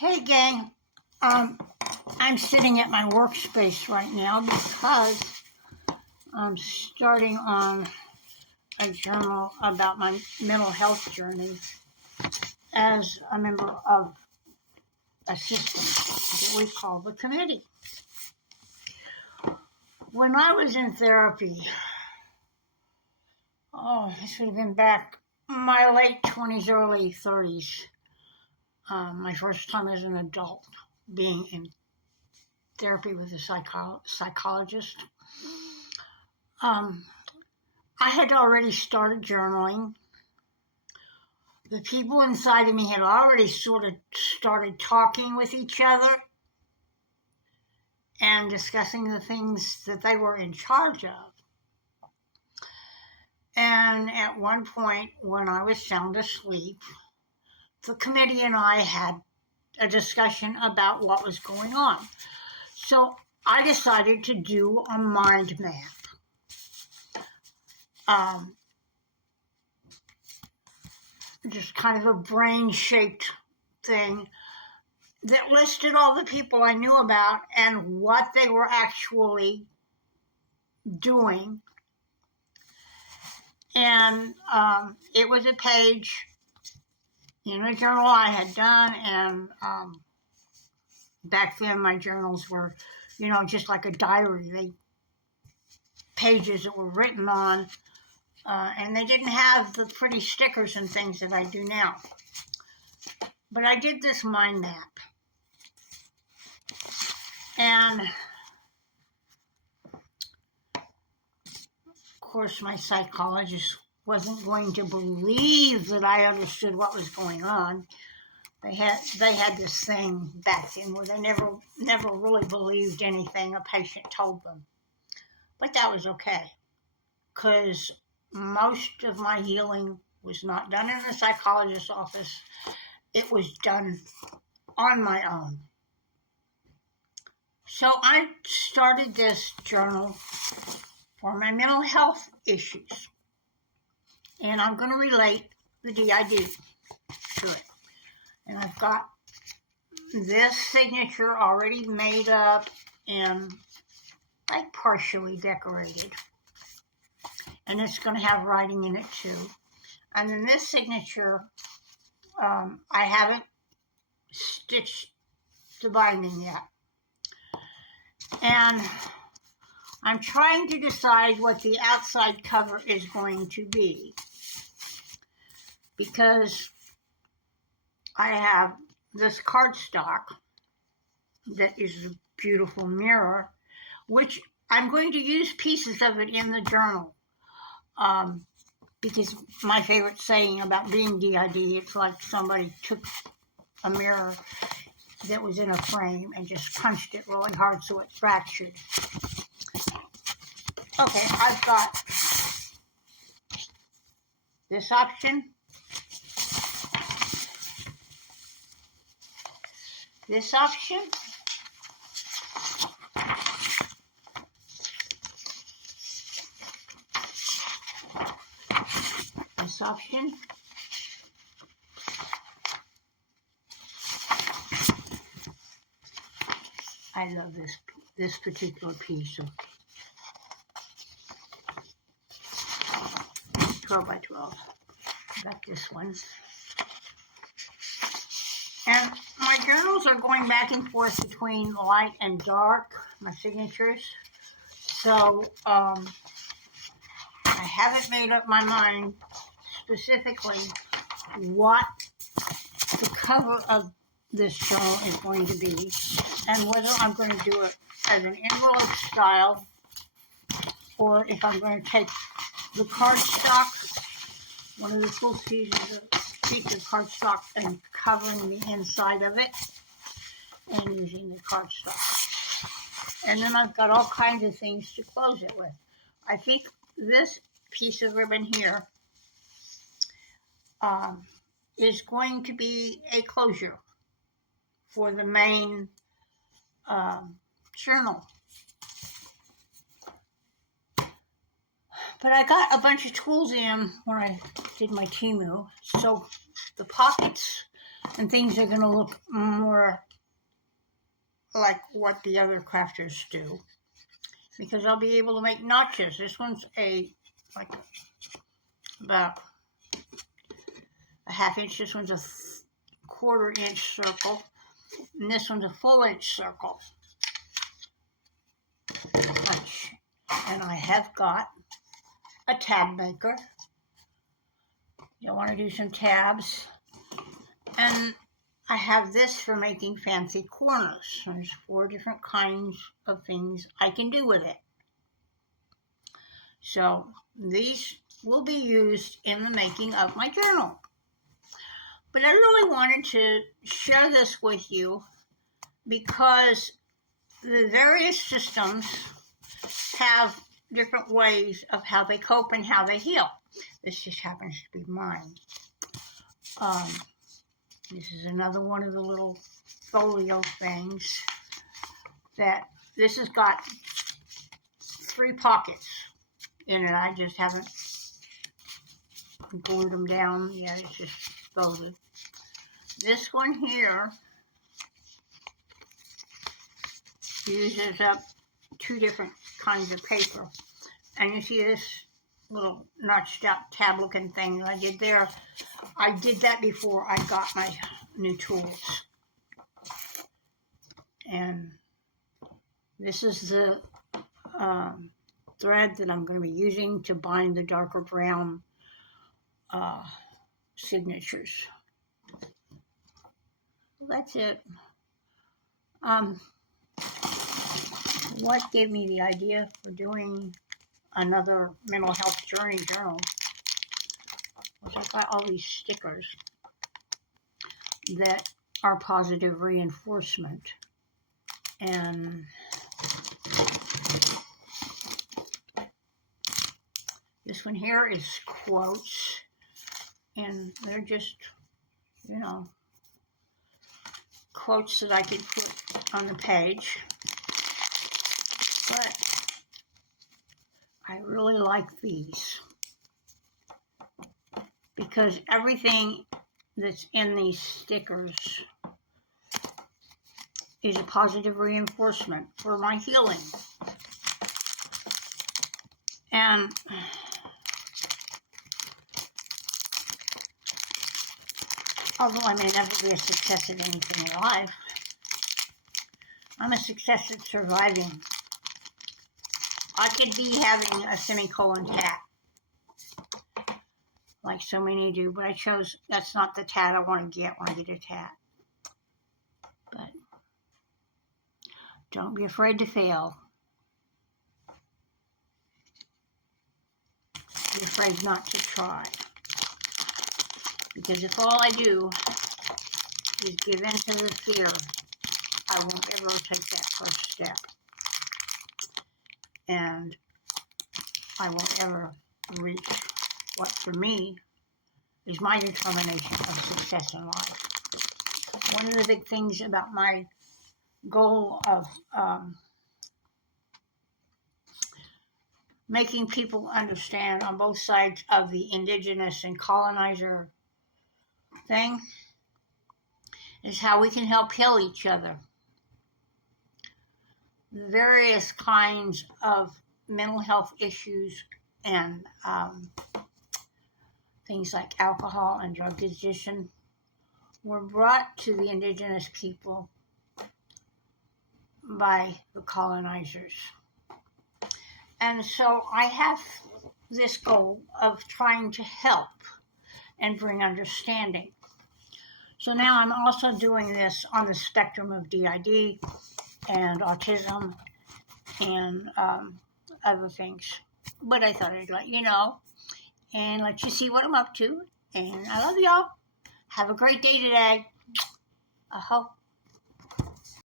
Hey gang, I'm sitting at my workspace right now because I'm starting on a journal about my mental health journey as a member of a system that we call the committee. When I was in therapy, this would have been back my late 20s, early 30s, my first time as an adult being in therapy with a psychologist. I had already started journaling. The people inside of me had already sort of started talking with each other and discussing the things that they were in charge of. And at one point, when I was sound asleep, the committee and I had a discussion about what was going on. So I decided to do a mind map. Just kind of a brain-shaped thing that listed all the people I knew about and what they were actually doing. And it was a page in a journal I had done, and back then my journals were, just like a diary. Pages that were written on, and they didn't have the pretty stickers and things that I do now. But I did this mind map. And of course, my psychologist wasn't going to believe that I understood what was going on. They had this thing back then where they never really believed anything a patient told them. But that was okay, because most of my healing was not done in the psychologist's office. It was done on my own. So I started this journal for my mental health issues. And I'm going to relate the DID to it. And I've got this signature already made up and partially decorated. And it's going to have writing in it too. And then this signature, I haven't stitched the binding yet. And I'm trying to decide what the outside cover is going to be, because I have this cardstock that is a beautiful mirror, which I'm going to use pieces of it in the journal, because my favorite saying about being DID, it's like somebody took a mirror that was in a frame and just punched it really hard so it fractured. Okay, I've got this option, this option, this option, I love this particular piece of 12 by 12. Got this one. And my journals are going back and forth between light and dark, my signatures. So I haven't made up my mind specifically what the cover of this journal is going to be, and whether I'm going to do it as an envelope style, or if I'm going to take the cardstock, one of the full pieces of cardstock, and covering the inside of it and using the cardstock. And then I've got all kinds of things to close it with. I think this piece of ribbon here is going to be a closure for the main journal. But I got a bunch of tools in when I did my Temu. So the pockets and things are going to look more like what the other crafters do, because I'll be able to make notches. This one's about a ½ inch. This one's a quarter-inch circle, and this one's a full-inch circle. And I have got a tab maker. You'll want to do some tabs. And I have this for making fancy corners. There's 4 different kinds of things I can do with it. So these will be used in the making of my journal. But I really wanted to share this with you because the various systems have different ways of how they cope and how they heal. This just happens to be mine. This is another one of the little folio things that this has got 3 pockets in it. I just haven't glued them down yet. It's just folded. This one here uses up 2 different kinds of paper. And you see this little notched out tab looking thing that I did there. I did that before I got my new tools. And this is the thread that I'm going to be using to bind the darker brown signatures. That's it. What gave me the idea for doing another mental health journey journal was I got all these stickers that are positive reinforcement. And this one here is quotes, and they're just, quotes that I could put on the page. But I really like these because everything that's in these stickers is a positive reinforcement for my healing. And although I may never be a success at anything in life, I'm a success at surviving. I could be having a semicolon tat, like so many do, but I chose, that's not the tat I want to get when I get a tat. But don't be afraid to fail. Be afraid not to try. Because if all I do is give in to the fear, I won't ever take that first step. And I won't ever reach what for me is my determination of success in life. One of the big things about my goal of making people understand on both sides of the indigenous and colonizer thing is how we can help heal each other. The various kinds of mental health issues and things like alcohol and drug addiction were brought to the indigenous people by the colonizers. And so I have this goal of trying to help and bring understanding. So now I'm also doing this on the spectrum of DID and autism and other things. But I thought I'd let you know and let you see what I'm up to. And I love y'all. Have a great day today. Aho.